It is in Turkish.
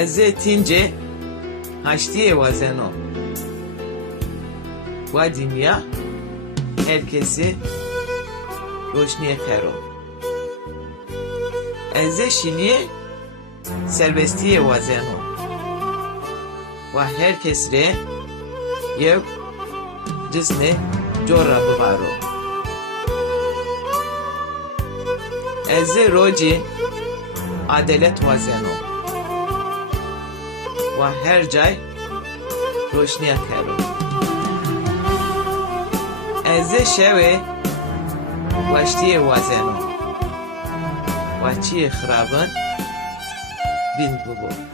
Ez tîncê haştiyê wazeno. Wa dîniya herkesî roşniyê xero. Ez şîniyê serbestiyê wazeno. Wa herkes rê yew cismê cora bivaro. Ez rocî adalet wazeno. Wa her cay roşniya xero. Ez şewê weştiyê wazeno. Wa çiyê xirabin bin bibo.